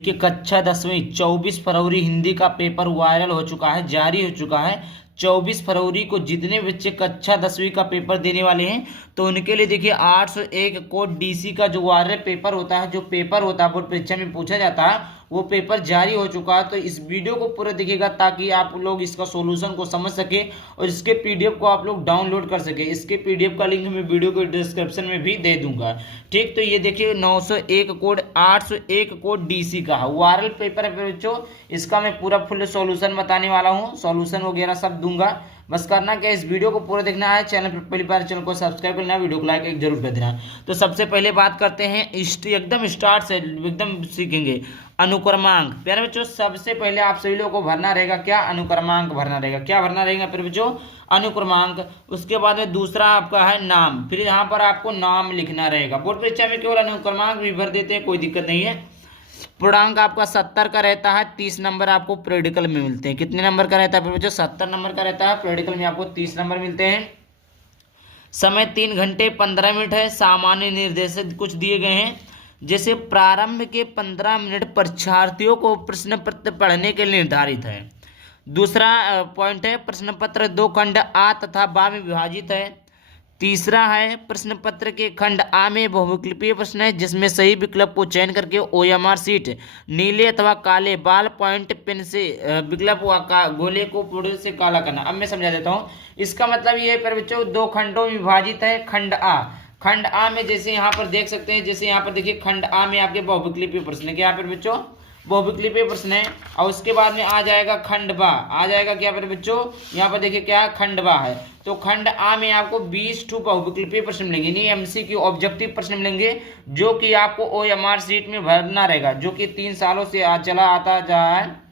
कि कक्षा 10वीं 24 फरवरी हिंदी का पेपर वायरल हो चुका है, जारी हो चुका है। 24 फरवरी को जितने बच्चे कक्षा 10वीं का पेपर देने वाले हैं तो उनके लिए देखिए 801 कोड डीसी का जो वायरल पेपर होता है, जो पेपर होता है बोर्ड परीक्षा में पूछा जाता है, वो पेपर जारी हो चुका है। तो इस वीडियो को पूरा देखिएगा ताकि आप लोग इसका सॉल्यूशन को समझ सके और इसके पीडीएफ को आप लोग डाउनलोड कर सके। इसके पीडीएफ का लिंक मैं वीडियो के डिस्क्रिप्शन में भी दे दूंगा। ठीक, तो ये देखिए 901 कोड 801 कोड डीसी का है, वायरल पेपर है बच्चों। इसका मैं पूरा फुल सॉल्यूशन बताने वाला हूँ, सॉल्यूशन वगैरह सब दूंगा। बस करना क्या, इस वीडियो को पूरा देखना है। चैनल पर पहली बार चैनल को सब्सक्राइब करना है, वीडियो को लाइक एक जरूर कर देना। तो सबसे पहले बात करते हैं एकदम स्टार्ट से एकदम सीखेंगे अनुक्रमांक। प्यारे बच्चों, सबसे पहले आप सभी लोगों को भरना रहेगा क्या, अनुक्रमांक भरना रहेगा। क्या भरना रहेगा प्यारे बच्चों, अनुक्रमांक। उसके बाद में दूसरा आपका है नाम, फिर यहाँ पर आपको नाम लिखना रहेगा। बोर्ड परीक्षा में केवल अनुक्रमांक भी भर देते हैं, कोई दिक्कत नहीं है। पूर्णांक आपका 70 का रहता है, 30 नंबर आपको प्रैक्टिकल में मिलते हैं। कितने नंबर का रहता है बच्चों, 70 नंबर का रहता है। प्रैक्टिकल में आपको 30 नंबर मिलते हैं। समय 3 घंटे 15 मिनट है। सामान्य निर्देश कुछ दिए गए हैं, जैसे प्रारंभ के 15 मिनट परीक्षार्थियों को प्रश्न पत्र पढ़ने के लिए निर्धारित है। दूसरा पॉइंट है, प्रश्न पत्र 2 खंड आ तथा बा में विभाजित है। तीसरा है, प्रश्न पत्र के खंड आ में बहुविकल्पीय प्रश्न है, जिसमें सही विकल्प को चयन करके ओएमआर सीट नीले अथवा काले बाल पॉइंट पेन से विकल्प गोले को पूरे से काला करना। अब मैं समझा देता हूँ। इसका मतलब ये है बच्चों, 2 खंडों में विभाजित है। खंड आ में जैसे यहाँ पर देख सकते हैं, जैसे यहाँ पर देखिए खंड आ में आपके बहुविकल्पीय प्रश्न है। क्या पर बच्चों, बहुविकल्पीय प्रश्न है। और उसके बाद में आ जाएगा खंड बा, आ जाएगा क्या पर बच्चों, यहाँ पर देखिए क्या खंड बा है। तो खंड आ में आपको 20 बहुविकल्पीय प्रश्न मिलेंगे, नहीं एमसीक्यू ऑब्जेक्टिव प्रश्न मिलेंगे, जो कि आपको ओएमआर सीट में भरना रहेगा, जो कि 3 सालों से चला आता जा रहा है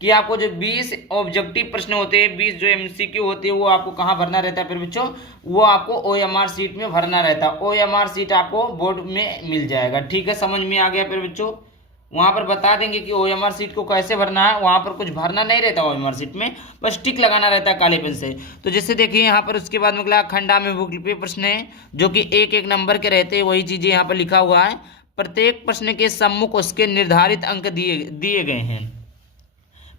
कि आपको जो 20 ऑब्जेक्टिव प्रश्न होते हैं, 20 जो एमसीक्यू होते हैं, वो आपको कहाँ भरना रहता है फिर बच्चों, वो आपको ओएमआर सीट में भरना रहता है। ओएमआर सीट आपको बोर्ड में मिल जाएगा। ठीक है, समझ में आ गया फिर बच्चों। वहां पर बता देंगे कि ओएमआर सीट को कैसे भरना है, वहां पर कुछ भरना नहीं रहता ओएमआर सीट में, बस टिक लगाना रहता है काले पेन से। तो जैसे देखिए यहाँ पर उसके बाद में खंडा में बहुविकल्पीय प्रश्न है, जो कि एक एक नंबर के रहते हैं, वही चीजें यहाँ पर लिखा हुआ है। प्रत्येक प्रश्न के सम्मुख उसके निर्धारित अंक दिए गए हैं।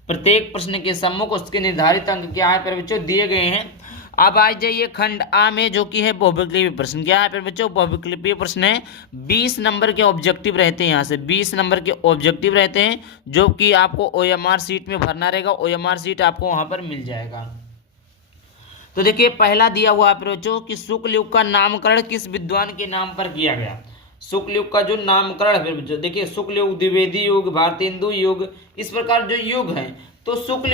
प्रत्येक प्रश्न के सम्मुख उसके निर्धारित अंक क्या है फिर बच्चों, दिए गए हैं। अब आ जाइए खंड आ में, जो कि है बहुविकल्पीय प्रश्न। क्या है फिर बच्चों, बहुविकल्पीय प्रश्न है। 20 नंबर के ऑब्जेक्टिव रहते हैं, यहाँ से 20 नंबर के ऑब्जेक्टिव रहते हैं, जो कि आपको ओएमआर सीट में भरना रहेगा। ओएमआर सीट आपको वहां पर मिल जाएगा। तो देखिए पहला दिया हुआ है फिर बच्चों कि शुक्ल युग का नामकरण किस विद्वान के नाम पर किया गया। शुक्ल युग का जो नामकरण है फिर बच्चों, देखिए शुक्ल युग, द्विवेदी युग, भारतेंदु युग, इस प्रकार जो युग है। तो शुक्ल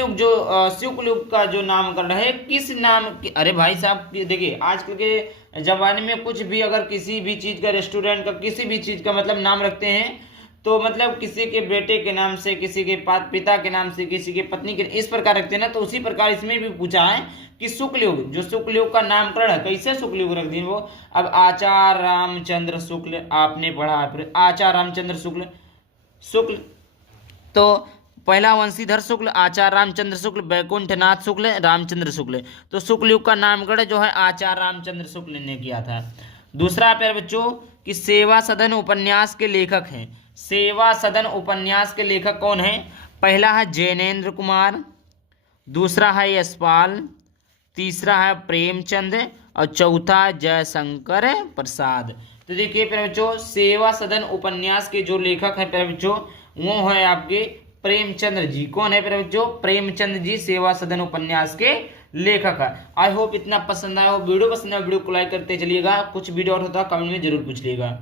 युग का जो नामकरण है किस नाम अरे भाई साहब देखिए, आजकल के जमाने में कुछ भी अगर किसी भी चीज का, रेस्टोरेंट का, किसी भी चीज का मतलब नाम रखते हैं, तो मतलब किसी के बेटे के नाम से, किसी के पिता के नाम से, किसी के पत्नी के, इस प्रकार रखते हैं ना। तो उसी प्रकार इसमें भी पूछा है कि शुक्ल युग, जो शुक्ल युग का नामकरण है, कैसे शुक्ल युग रख दिए वो। अब आचार्य रामचंद्र शुक्ल आपने पढ़ा, फिर आचार्य रामचंद्र शुक्ल तो पहला वंशीधर शुक्ल, आचार्य रामचंद्र शुक्ल, वैकुंठनाथ शुक्ल, रामचंद्र शुक्ल। तो शुक्ल युग का नामकरण जो है आचार्य रामचंद्र शुक्ल ने किया था। दूसरा प्यारे बच्चों कि सेवा सदन उपन्यास के लेखक हैं। सेवा सदन उपन्यास के लेखक कौन है। पहला है जैनेन्द्र कुमार, दूसरा है यशपाल, तीसरा है प्रेमचंद और चौथा जयशंकर प्रसाद। तो देखिए प्यारे बच्चों, सेवा सदन उपन्यास के जो लेखक है प्यारे बच्चों, वो है आपके प्रेमचंद्र जी। कौन है प्यारे बच्चों, प्रेमचंद जी सेवा सदन उपन्यास के लेखक है। आई होप इतना पसंद आया हो। वीडियो पसंद आया वीडियो को लाइक करते चलिएगा। कुछ वीडियो और होता कमेंट में जरूर पूछ लीजिएगा।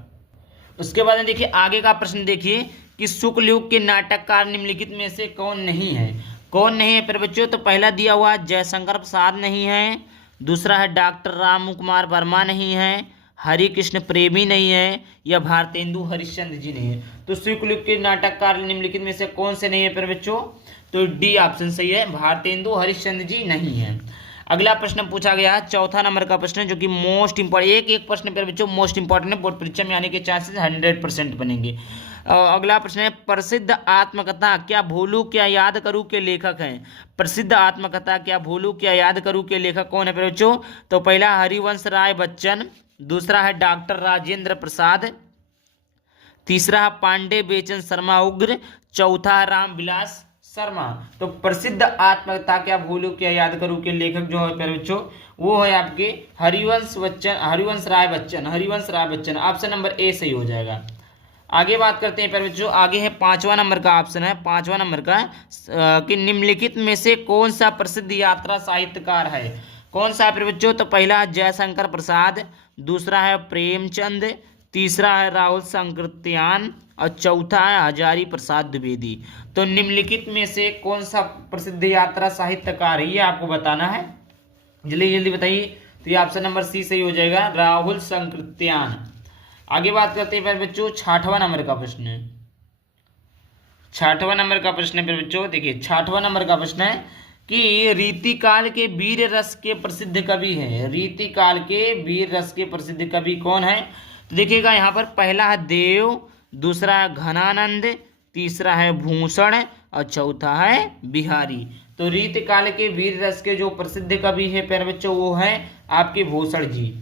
उसके बाद में देखिए आगे का प्रश्न देखिए कि शुक्ल युग के नाटककार निम्नलिखित में से कौन नहीं है। कौन नहीं है फिर बच्चों, तो पहला दिया हुआ जयशंकर प्रसाद नहीं है, दूसरा है डॉक्टर राम कुमार वर्मा नहीं है, हरि कृष्ण प्रेमी नहीं है, या भारतेंदु हरिश्चंद्र जी नहीं है। तो शुक्ल युग के नाटककार निम्नलिखित में से कौन से नहीं है फिर बच्चों, तो डी ऑप्शन सही है, भारतेंदु हरिश्चंद्र जी नहीं है। अगला प्रश्न पूछा गया चौथा नंबर का प्रश्न, जो कि मोस्ट इंपॉर्टेंट, एक प्रश्न पर बच्चों मोस्ट इंपॉर्टेंट है, बोर्ड परीक्षा में आने के चांसेस 100% बनेंगे। अगला प्रश्न है प्रसिद्ध आत्मकथा क्या भूलू क्या याद करूं के लेखक हैं। प्रसिद्ध आत्मकथा क्या भूलू क्या याद करूं के लेखक कौन है बच्चों, तो पहला हरिवंश राय बच्चन, दूसरा है डॉक्टर राजेंद्र प्रसाद, तीसरा है पांडे बेचन शर्मा उग्र, चौथा है रामविलास शर्मा। तो प्रसिद्ध आत्मकथा क्या भूलूं क्या याद करूं के लेखक जो है प्यारे बच्चों वो है आपके Harivansh Rai Bachchan. Option number A सही हो जाएगा। आगे बात करते हैं प्यारे बच्चों, आगे है 5वां नंबर का ऑप्शन है, 5वां नंबर का कि निम्नलिखित में से कौन सा प्रसिद्ध यात्रा साहित्यकार है। कौन सा है प्यारे बच्चों, तो पहला है जयशंकर प्रसाद, दूसरा है प्रेमचंद, तीसरा है राहुल सांकृत्यायन और चौथा है हजारी प्रसाद द्विवेदी। तो निम्नलिखित में से कौन सा प्रसिद्ध यात्रा साहित्यकार है ये आपको बताना है, जल्दी जल्दी बताइए। तो ये ऑप्शन नंबर सी सही हो जाएगा, राहुल सांकृत्यायन। आगे बात करते हैं फिर बच्चों 6वां नंबर का प्रश्न है। 6वां नंबर का प्रश्न है फिर बच्चों, देखिए 6वां नंबर का प्रश्न है कि रीतिकाल के वीर रस के प्रसिद्ध कवि हैं। रीतिकाल के वीर रस के प्रसिद्ध कवि कौन है, तो देखिएगा यहाँ पर पहला है देव, दूसरा है घनानंद, तीसरा है भूषण और चौथा है बिहारी। तो रीतिकाल के वीर रस के जो प्रसिद्ध कवि है प्यारे बच्चों वो है आपके भूषण जी।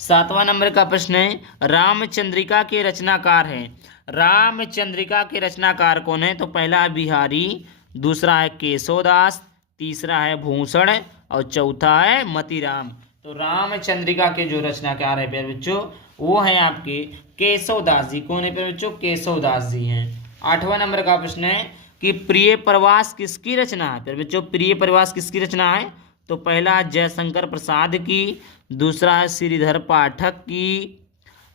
7वां नंबर का प्रश्न है रामचंद्रिका के रचनाकार हैं। रामचंद्रिका के रचनाकार कौन है, तो पहला है बिहारी, दूसरा है केशवदास, तीसरा है भूषण और चौथा है मतीराम। तो रामचंद्रिका के जो रचनाकार है प्यारे बच्चों वो है आपके केशवदास जी। कौन है प्यारे बच्चों, केशवदास जी हैं। 8वां नंबर का प्रश्न है कि प्रिय प्रवास किसकी रचना है। प्यारे बच्चों प्रिय प्रवास किसकी रचना है, तो पहला है जयशंकर प्रसाद की, दूसरा है श्रीधर पाठक की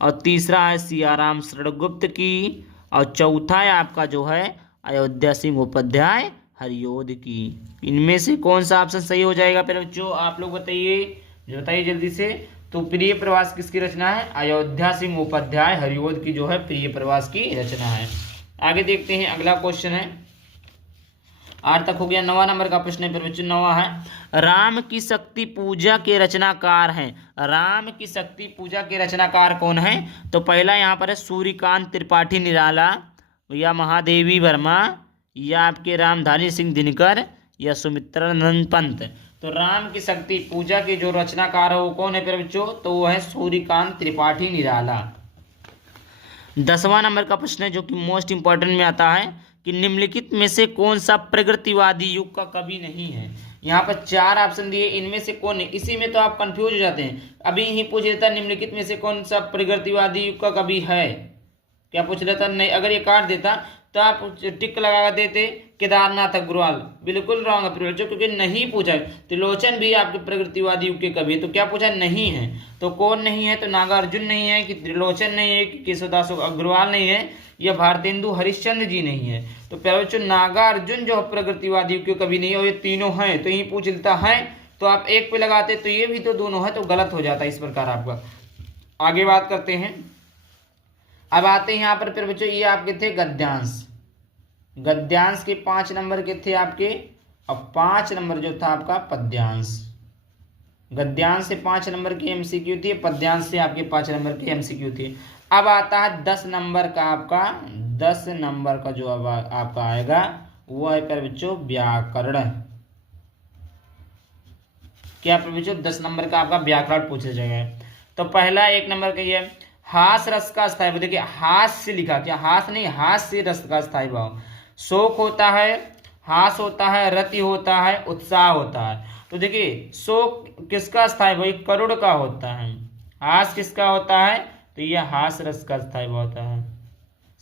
और तीसरा है सियाराम शरणगुप्त की और चौथा है आपका जो है अयोध्या सिंह उपाध्याय हरियोध की। इनमें से कौन सा ऑप्शन सही हो जाएगा प्यारे बच्चों, आप लोग बताइए जल्दी से। तो प्रिय प्रवास किसकी रचना है, अयोध्या सिंह उपाध्याय हरियोध की जो है प्रिय प्रवास की रचना है। आगे देखते हैं अगला क्वेश्चन है, 8 तक हो गया। 9वां नंबर का प्रश्न है फिर बच्चों, 9वां है राम की शक्ति पूजा के रचनाकार हैं। राम की शक्ति पूजा के रचनाकार कौन है, तो पहला यहाँ पर है सूर्यकांत त्रिपाठी निराला या महादेवी वर्मा या आपके रामधारी सिंह दिनकर या सुमित्रानंद पंत। तो राम की शक्ति पूजा के जो रचनाकार है वो कौन है फिर बच्चों, तो वो है सूर्यकांत त्रिपाठी निराला। 10वां नंबर का प्रश्न है जो कि मोस्ट इंपॉर्टेंट में आता है कि निम्नलिखित में से कौन सा प्रगतिवादी युग का कवि नहीं है। यहाँ पर 4 ऑप्शन दिए, इनमें से कौन है, इसी में तो आप कंफ्यूज हो जाते हैं। अभी ही पूछ लेता निम्नलिखित में से कौन सा प्रगतिवादी युग का कवि है, क्या पूछ लेता, नहीं अगर ये काट देता तो आप टिक लगा देते केदारनाथ अग्रवाल, बिल्कुल रॉन्ग है बच्चों क्योंकि नहीं पूछा है। त्रिलोचन भी आपके प्रगतिवादी युग के कवि है, तो क्या पूछा नहीं है, तो कौन नहीं है, तो नागार्जुन नहीं है कि त्रिलोचन नहीं है कि केशवदास अग्रवाल नहीं है या भारतेंदु हरिश्चंद्र जी नहीं है। तो प्यारे बच्चों नागार्जुन जो प्रगतिवादी युग के कवि नहीं है और ये तीनों हैं, तो यही पूछ लेता है तो आप एक पे लगाते तो ये भी तो दोनों है, तो गलत हो जाता है इस प्रकार आपका। आगे बात करते हैं, अब आते हैं यहाँ पर फिर बच्चों ये आपके थे गद्यांश। गद्यांश के 5 नंबर के थे आपके और 5 नंबर जो था आपका पद्यांश। गद्यांश से 5 नंबर की एमसीक्यू थी, पद्यांश से आपके 5 नंबर की एमसीक्यू थी। अब आता है 10 नंबर का आपका, 10 नंबर का जो अब आपका आएगा वो है फिर बच्चों व्याकरण। क्या फिर बच्चों 10 नंबर का आपका व्याकरण पूछा जाएगा। तो पहला 1 नंबर का ये हास रस का स्थायी भाव, देखिए हास से लिखा, क्या हास नहीं, हास से रस का स्थायी भाव। शोक होता है, हास होता है, रति होता है, उत्साह होता है। तो देखिए शोक किसका स्थायी भाव, करुण का होता है। हास किसका होता है, तो यह हास रस का स्थायी भाव होता है।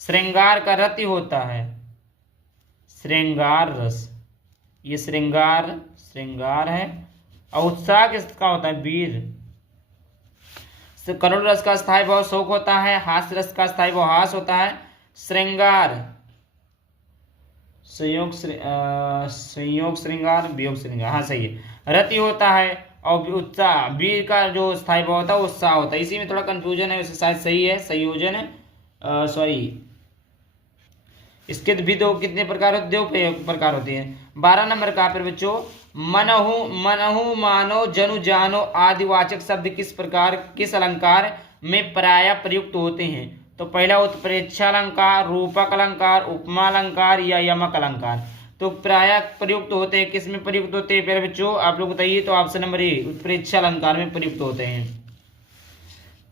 श्रृंगार का रति होता है, श्रृंगार रस, ये श्रृंगार है। और उत्साह किसका होता है, वीर। करुण रस का स्थायी भाव शोक होता है, हास्य रस का स्थायी भाव हास होता है, श्रृंगार संयोग श्रृंगार वियोग श्रृंगार, हाँ सही है, रति होता है और उत्साह, वीर का जो स्थायी भाव होता है उत्साह होता है। इसी में थोड़ा कंफ्यूजन है, वैसे शायद सही है, संयोजन है, सॉरी इसके भी दो कितने प्रकार होते, 2 प्रकार होते हैं। 12 नंबर का फिर बच्चों मनहु मानो जनु जानो आदिवाचक शब्द किस अलंकार में प्राय प्रयुक्त होते हैं। तो पहला उत्प्रेक्षालंकार, रूपक अलंकार, उपमा अलंकार या यमक अलंकार। तो प्राय प्रयुक्त होते हैं, किस में प्रयुक्त होते हैं फिर बच्चों आप लोग बताइए। तो ऑप्शन नंबर ए उत्प्रेक्षालंकार में प्रयुक्त होते हैं।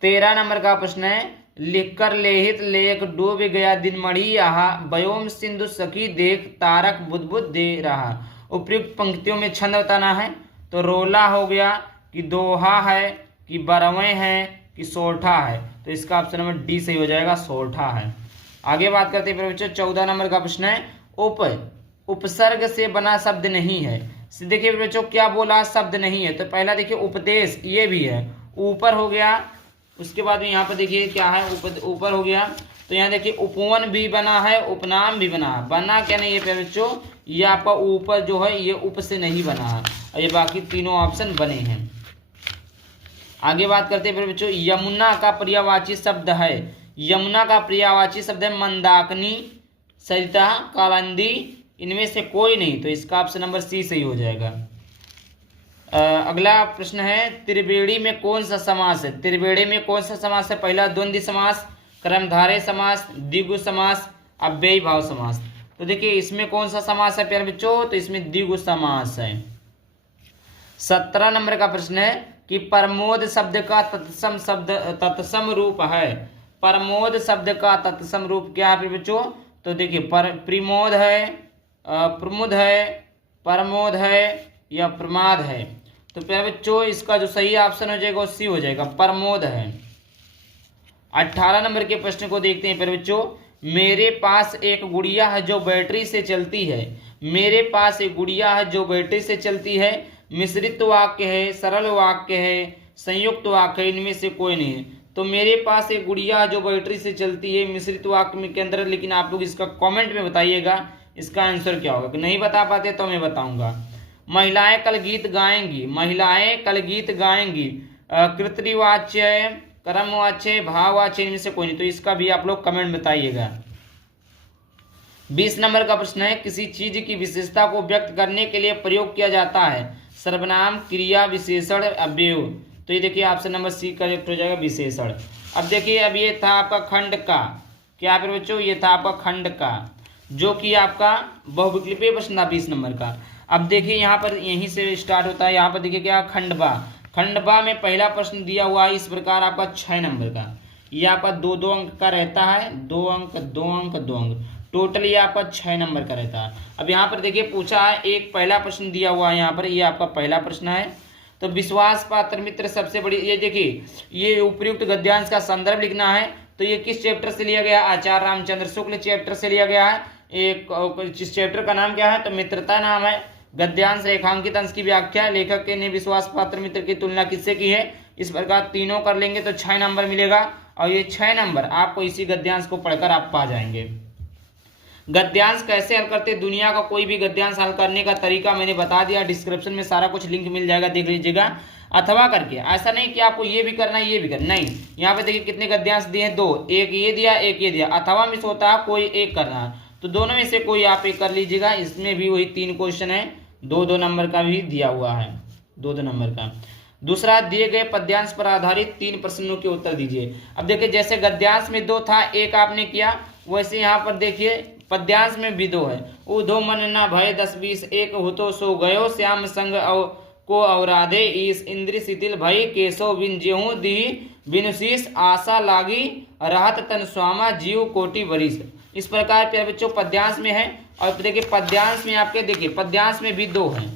13 नंबर का प्रश्न है लिखकर लेहित लेख डूब गया दिन मढ़ी यहाँ व्योम सिंधु सखी देख तारक बुदबुद दे रहा। उपयुक्त पंक्तियों में छंद बताना है। तो रोला हो गया कि दोहा है कि बरवें है कि सोठा है। तो इसका ऑप्शन नंबर डी सही हो जाएगा, सोठा है। आगे बात करते हैं बच्चों 14 नंबर का प्रश्न है उपसर्ग से बना शब्द नहीं है। देखिए बच्चों क्या बोला, शब्द नहीं है। तो पहला देखिए उपदेश, ये भी है, ऊपर हो गया। उसके बाद में यहाँ पर देखिए क्या है, ऊपर हो गया। तो यहाँ देखिए उपवन भी बना है, उपनाम भी बना है। बना क्या नहीं है बच्चों, ये आपका ऊपर जो है ये उप से नहीं बना है, और ये बाकी तीनों ऑप्शन बने हैं। आगे बात करते हैं बच्चों यमुना का पर्यायवाची शब्द है। यमुना का पर्यायवाची शब्द है मंदाकिनी, सरिता, कालिंदी, इनमें से कोई नहीं। तो इसका ऑप्शन नंबर सी सही हो जाएगा। अगला प्रश्न है त्रिवेणी में कौन सा समास है। त्रिवेणी में कौन सा समास है। पहला द्वंद्व समास, कर्मधारय समास, द्विगु समास, अव्ययी भाव समास। तो देखिए इसमें कौन सा समास है प्यारे बच्चों, तो इसमें द्विगु समास है। 17 नंबर का प्रश्न है कि प्रमोद शब्द का तत्सम रूप है। प्रमोद शब्द का तत्सम रूप क्या है बच्चों, तो देखिए प्रमोद है, प्रमुद है, प्रमोद है या प्रमाद है। तो प्यारे बच्चों इसका जो सही ऑप्शन हो जाएगा वो सी हो जाएगा, प्रमोद है। 18 नंबर के प्रश्न को देखते हैं प्यारे बच्चों। मेरे पास एक गुड़िया है जो बैटरी से चलती है। मेरे पास एक गुड़िया है जो बैटरी से चलती है मिश्रित वाक्य है, सरल वाक्य है, संयुक्त वाक्य है, इनमें से कोई नहीं है। तो मेरे पास एक गुड़िया जो बैटरी से चलती है मिश्रित वाक्य में के अंदर, लेकिन आप लोग इसका कमेंट में बताइएगा इसका आंसर क्या होगा। नहीं बता पाते तो मैं बताऊंगा। महिलाएं कल गीत गाएंगी, महिलाएं कल गीत गाएंगी, कृतवाच्य, कर्मवाच्य, भाववाच्य, इनमें से कोई नहीं। तो इसका भी आप लोग कमेंट बताइएगा। 20 नंबर का प्रश्न है किसी चीज की विशेषता को व्यक्त करने के लिए प्रयोग किया जाता है सर्वनाम, क्रिया, विशेषण, अव्यय। तो ये देखिए ऑप्शन नंबर सी करेक्ट हो जाएगा, विशेषण। अब देखिए अब ये था आपका खंड का, क्या फिर बच्चों ये था आपका खंड का, जो कि आपका बहुविकल्पीय प्रश्न था 20 नंबर का। अब देखिए यहाँ पर यहीं से स्टार्ट होता है। यहाँ पर देखिए क्या खंडवा, खंडवा में पहला प्रश्न दिया हुआ है इस प्रकार आपका 6 नंबर का। ये आपका 2-2 अंक का रहता है, 2 अंक 2 अंक 2 अंक, टोटल ये आपका 6 नंबर का रहता है। अब यहाँ पर देखिए पूछा है एक पहला प्रश्न दिया हुआ है यहाँ पर, ये आपका पहला प्रश्न है। तो विश्वास पात्र मित्र सबसे बड़ी, ये देखिए ये उपयुक्त गद्यांश का संदर्भ लिखना है। तो ये किस चैप्टर से लिया गया, आचार्य रामचंद्र शुक्ल चैप्टर से लिया गया है। एक जिस चैप्टर का नाम क्या है, तो मित्रता नाम है। गद्यांश रेखांकित अंश की व्याख्या, लेखक ने विश्वास पात्र मित्र की तुलना किससे की है। इस प्रकार तीनों कर लेंगे तो 6 नंबर मिलेगा, और ये 6 नंबर आपको इसी गद्यांश को पढ़कर आप पा जाएंगे। गद्यांश कैसे हल करते, दुनिया का कोई भी गद्यांश हल करने का तरीका मैंने बता दिया, डिस्क्रिप्शन में सारा कुछ लिंक मिल जाएगा, देख लीजिएगा। अथवा करके, ऐसा नहीं कि आपको ये भी करना है ये भी करना, नहीं। यहाँ पे देखिए कितने गद्यांश दिए हैं, 2, एक ये दिया एक ये दिया। अथवा में से होता है कोई एक करना है, तो दोनों में से कोई आप एक कर लीजिएगा। इसमें भी वही 3 क्वेश्चन है, 2-2 नंबर का भी दिया हुआ है, 2-2 नंबर का। दूसरा, दिए गए पद्यांश पर आधारित 3 प्रश्नों के उत्तर दीजिए। अब देखिए जैसे गद्यांश में 2 था, एक आपने किया, वैसे यहाँ पर देखिए पद्यांश में भी 2 है। उधो मन न भय 10-20, एक हो तो सो गयो श्याम संग को अवराधे, ईस इंद्र शिथिल भई केशव बिन जेहू दी बिनुशीस, आशा लागी रहत तन स्वामा जीव कोटि वरिष्ठ। इस प्रकार प्यारे बच्चों पद्यांश में है। और देखिए पद्यांश में आपके देखिए पद्यांश में भी 2 हैं।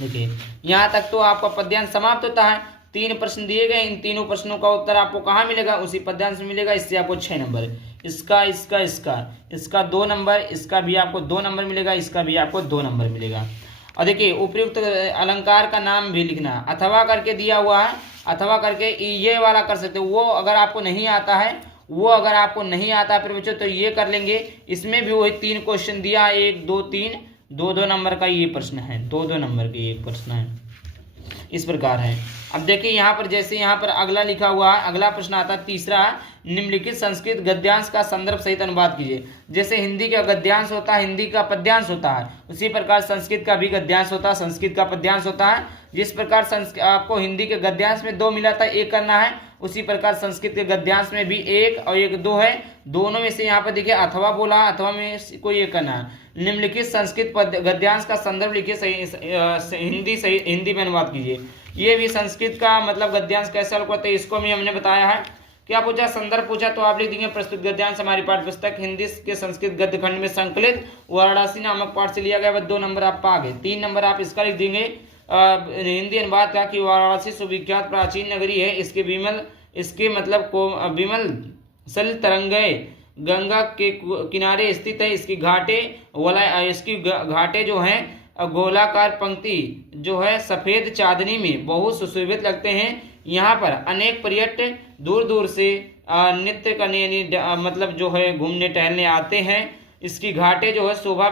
देखिए यहाँ तक तो आपका पद्यांश समाप्त होता है। 3 प्रश्न दिए गए, इन तीनों प्रश्नों का उत्तर आपको कहाँ मिलेगा, उसी पद्यांश में मिलेगा। इससे आपको 6 नंबर, इसका 2 नंबर, इसका भी आपको 2 नंबर मिलेगा, इसका भी आपको 2 नंबर मिलेगा। और देखिए उपयुक्त अलंकार का नाम भी लिखना, अथवा करके दिया हुआ है, अथवा करके ये वाला कर सकते हो। वो अगर आपको नहीं आता है, फिर बच्चों तो ये कर लेंगे। इसमें भी वही 3 क्वेश्चन दिया, 1, 2, 3, 2-2 नंबर का ये प्रश्न है, 2-2 नंबर का ये प्रश्न है। इस प्रकार है। अब देखिए यहाँ पर जैसे यहाँ पर अगला लिखा हुआ है, अगला प्रश्न आता है तीसरा, निम्नलिखित संस्कृत गद्यांश का संदर्भ सहित अनुवाद कीजिए। जैसे हिंदी का गद्यांश होता है, हिंदी का पद्यांश होता है, उसी प्रकार संस्कृत का भी गद्यांश होता है, संस्कृत का पद्यांश होता है। जिस प्रकार आपको हिंदी के गद्यांश में 2 मिला था, 1 करना है, उसी प्रकार संस्कृत के गद्यांश में भी 1 और 1 2 है। दोनों में से यहाँ पर देखिए अथवा बोला, अथवा में कोई एक करना है। निम्नलिखित संस्कृत गद्यांश का संदर्भ लिखिए, हिंदी में अनुवाद कीजिए। ये भी संस्कृत का मतलब गद्यांश कैसे हल करते हैं, इसको भी हमने बताया है। क्या पूछा, संदर्भ पूछा तो आप लिख देंगे प्रस्तुत गद्यांश हमारी पाठ्य पुस्तक हिंदी के संस्कृत गद्य खंड में संकलित वाराणसी नामक पाठ से लिया गया। 2 नंबर आप पा गए। 3 नंबर आप इसका लिख देंगे हिंदी अनुवाद का कि वाराणसी सुविख्यात प्राचीन नगरी है, इसके मतलब को विमल सल तरंगे गंगा के किनारे स्थित है। इसकी घाटे जो हैं गोलाकार पंक्ति जो है सफेद चांदनी में बहुत सुशोभित लगते हैं। यहाँ पर अनेक पर्यटक दूर दूर से नृत्य करने मतलब जो है घूमने टहलने आते हैं। इसकी घाटे जो है शोभा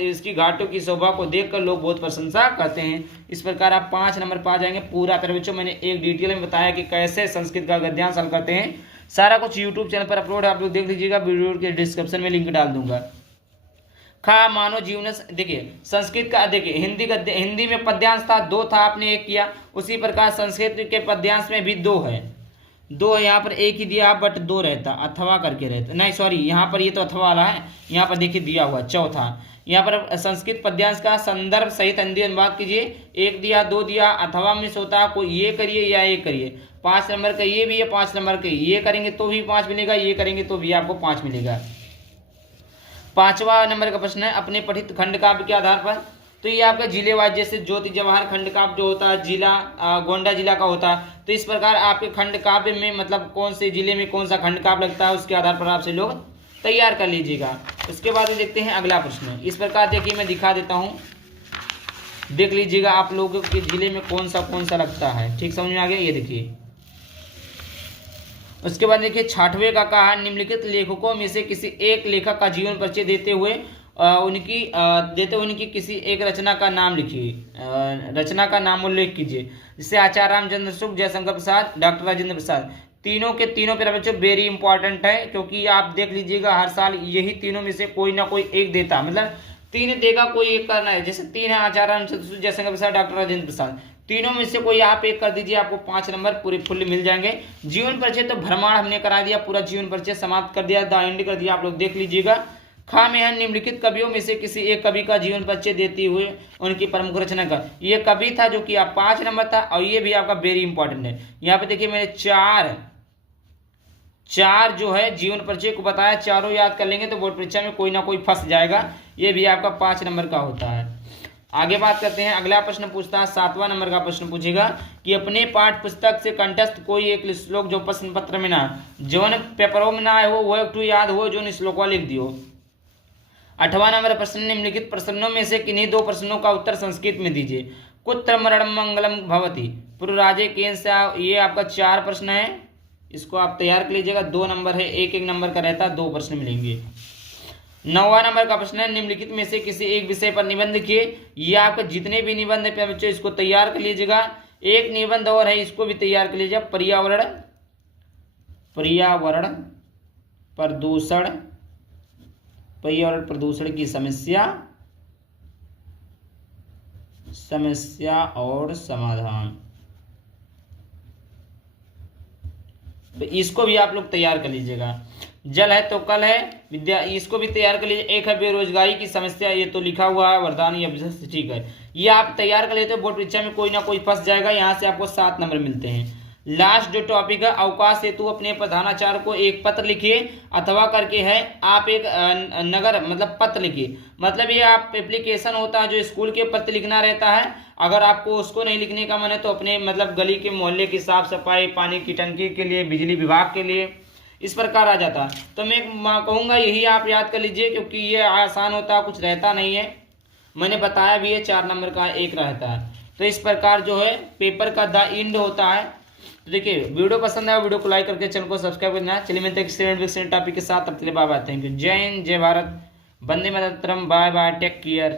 इसकी घाटों की शोभा को देखकर लोग बहुत प्रशंसा करते हैं। इस प्रकार आप 5 नंबर पा जाएंगे। पूरा तरह बच्चों मैंने एक डिटेल में बताया कि कैसे संस्कृत का गद्यांश हल करते हैं। सारा कुछ यूट्यूब चैनल पर अपलोड है, आप लोग देख लीजिएगा। वीडियो के डिस्क्रिप्शन में लिंक डाल दूंगा। खा मानव जीवन, देखिए संस्कृत का, देखिए हिंदी में पद्यांश था 2 था, आपने 1 किया। उसी प्रकार संस्कृत के पद्यांश में भी 2 है। यहाँ पर 1 ही दिया बट 2 रहता, अथवा करके रहता, नहीं सॉरी यहाँ पर ये तो अथवा वाला है, यहाँ पर देखिए दिया हुआ चौथा। यहाँ पर संस्कृत पद्यांश का संदर्भ सहित हिंदी अनुवाद कीजिए। 1 दिया 2 दिया, अथवा मिस होता, कोई ये करिए या ये करिए। 5 नंबर का ये भी है, 5 नंबर का ये करेंगे तो भी 5 मिलेगा, ये करेंगे तो भी आपको 5 मिलेगा। 5वां नंबर का प्रश्न है अपने पठित खंड काव्य के आधार पर, तो ये आपका जिले वाइज, जैसे ज्योति जवाहर खंड काव्य जो होता है जिला गोंडा जिला का होता है, तो इस प्रकार आपके खंड काव्य में मतलब कौन से जिले में कौन सा खंड काव्य लगता है उसके आधार पर आपसे लोग तैयार कर लीजिएगा। उसके बाद देखते हैं अगला प्रश्न। इस प्रकार देखिए मैं दिखा देता हूँ, देख लीजिएगा आप लोगों के जिले में कौन सा लगता है। ठीक समझ में आ गया, ये देखिए। उसके बाद देखिए 6वें का कहा निम्नलिखित लेखकों में से किसी एक लेखक का जीवन परिचय देते हुए उनकी किसी एक रचना का नाम लिखिए, रचना का नाम उल्लेख कीजिए। जैसे आचार्य रामचंद्र शुक्ल, जयशंकर प्रसाद, डॉक्टर राजेंद्र प्रसाद। तीनों के तीनों पे बच्चों वेरी इंपॉर्टेंट है, क्योंकि आप देख लीजिएगा हर साल यही तीनों में से कोई ना कोई एक देता, मतलब 3 देगा कोई एक करना है। जैसे 3 है आचार्य रामचंद्र शुक्ल, जयशंकर प्रसाद, डॉक्टर राजेंद्र प्रसाद, तीनों में से कोई आप एक कर दीजिए, आपको 5 नंबर पूरे फुल मिल जाएंगे। जीवन परिचय तो भ्रमण हमने करा दिया, पूरा जीवन परिचय समाप्त कर दिया, द एंड कर दिया, आप लोग देख लीजिएगा। खा में है निम्नलिखित कवियों में से किसी एक कवि का जीवन परिचय देते हुए उनकी प्रमुख रचना का। ये कवि था जो कि आप 5 नंबर था, और ये भी आपका वेरी इंपॉर्टेंट है। यहाँ पे देखिए मैंने चार जो है जीवन परिचय को बताया, चारों याद कर लेंगे तो बोर्ड परीक्षा में कोई ना कोई फंस जाएगा। ये भी आपका 5 नंबर का होता है। आगे बात करते हैं, अगला प्रश्न पूछता है 7वां नंबर का प्रश्न पूछेगा कि अपने पाठ पुस्तक से कंठस्थ कोई एक श्लोक जो प्रश्न पत्र में ना जौन पेपरों में ना आए हो वो एक याद हो जो श्लोक लिख दियो। 8वां नंबर प्रश्न निम्नलिखित प्रश्नों में से किन्हीं 2 प्रश्नों का उत्तर संस्कृत में दीजिए। कुत्र मरणम मंगलम भवति पुरुराजे केन से, ये आपका 4 प्रश्न है, इसको आप तैयार कर लीजिएगा। 2 नंबर है, 1 नंबर का रहता है, 2 प्रश्न मिलेंगे। 9वां नंबर का प्रश्न है निम्नलिखित में से किसी एक विषय पर निबंध किए। ये आपके जितने भी निबंध है बच्चों इसको तैयार कर लीजिएगा। एक निबंध और है, इसको भी तैयार कर लीजिएगा। पर्यावरण प्रदूषण की समस्या और समाधान, तो इसको भी आप लोग तैयार कर लीजिएगा। जल है तो कल है विद्या, इसको भी तैयार कर लीजिए। एक है बेरोजगारी की समस्या, ये तो लिखा हुआ है वरदान या ठीक है, ये आप तैयार कर लेते हो, बोर्ड परीक्षा में कोई ना कोई फंस जाएगा। यहाँ से आपको 7 नंबर मिलते हैं। लास्ट जो टॉपिक है अवकाश हेतु अपने प्रधानाचार्य को एक पत्र लिखिए, अथवा करके है आप एक नगर मतलब पत्र लिखिए। मतलब ये आप एप्लीकेशन होता है जो स्कूल के पत्र लिखना रहता है। अगर आपको उसको नहीं लिखने का मन है तो अपने मतलब गली के मोहल्ले की साफ सफाई, पानी की टंकी के लिए, बिजली विभाग के लिए, इस प्रकार आ जाता। तो मैं कहूँगा यही आप याद कर लीजिए, क्योंकि ये आसान होता है, कुछ रहता नहीं है। मैंने बताया भी है 4 नंबर का 1 रहता है। तो इस प्रकार जो है पेपर का द एंड होता है। तो देखिए वीडियो पसंद आया वीडियो को लाइक करके चैनल को सब्सक्राइब करना। चलिए मिलते हैं एक्सीलेंट टॉपिक के साथ, तब तक के लिए बाय बाय, थैंक यू, जय हिंद, जय Bharat, Vande Mataram, bye bye, take care.